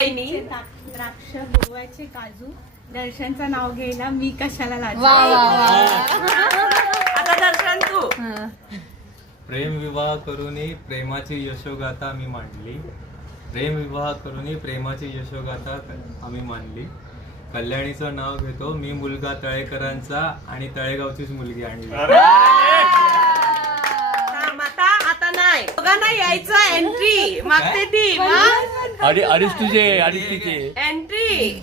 द्राक्ष, गोव्याचे काजू, दर्शनचं नाव घ्यायला मी कशाला लाजू. आता दर्शन तू. प्रेम विवाह करूनी प्रेमाची यशोगाथा मी मांडली. प्रेम विवाह करूनी प्रेमाची यशोगाथा आम्ही मांडली. कल्याणीचं नाव घेतो मी, मुलगा तळेकरांचा आणि तळेगावचीच मुलगी आणली. आता नाही दोघांना यायचं. एंट्री मागते ती. अडीच तुझे अडीच तिचे एंट्री.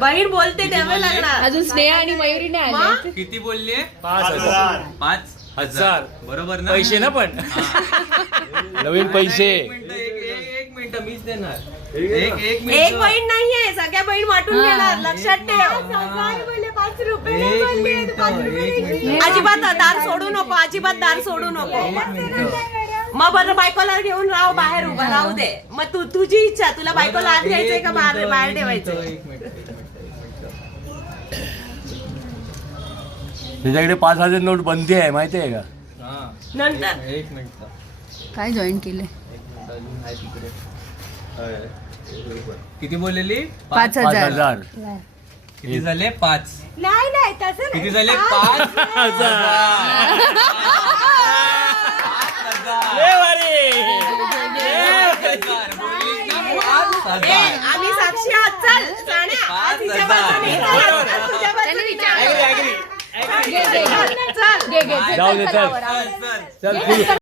बहीण बोलते द्यावं लागणार. अजून स्नेहा आणि मयुरी नाही आले. किती बोलले? 5,000 बरोबर ना? पैसे ना पण नवीन पैसे. एक मिनिट मीच देणार. एक बहीण नाहीये, सगळ्या बहीण वाटून घेणार. लक्षात ठेव. 5 रुपये. अजिबात दार सोडू नको. अजिबात दार सोडू नको. मग बरं बायकोला घेऊन राहू, बाहेर उभा राहू दे. मग तुझी इच्छा, तुला बायकोला आत घ्यायचंय का बाहेर ठेवायचं? त्याच्याकडे 5,000 नोट बंदी आहे माहिती आहे का? नंतर एक मिनिट काय जॉईन केले? किती बोललेली? 5,000. किती झाले? 5. नाही तसं किती झाले? 5,000. आम्ही साक्षी आहात. चल जाण्या. तिच्या बाजूने. तुझ्या बाजूने. चल. जाऊ दे चल चल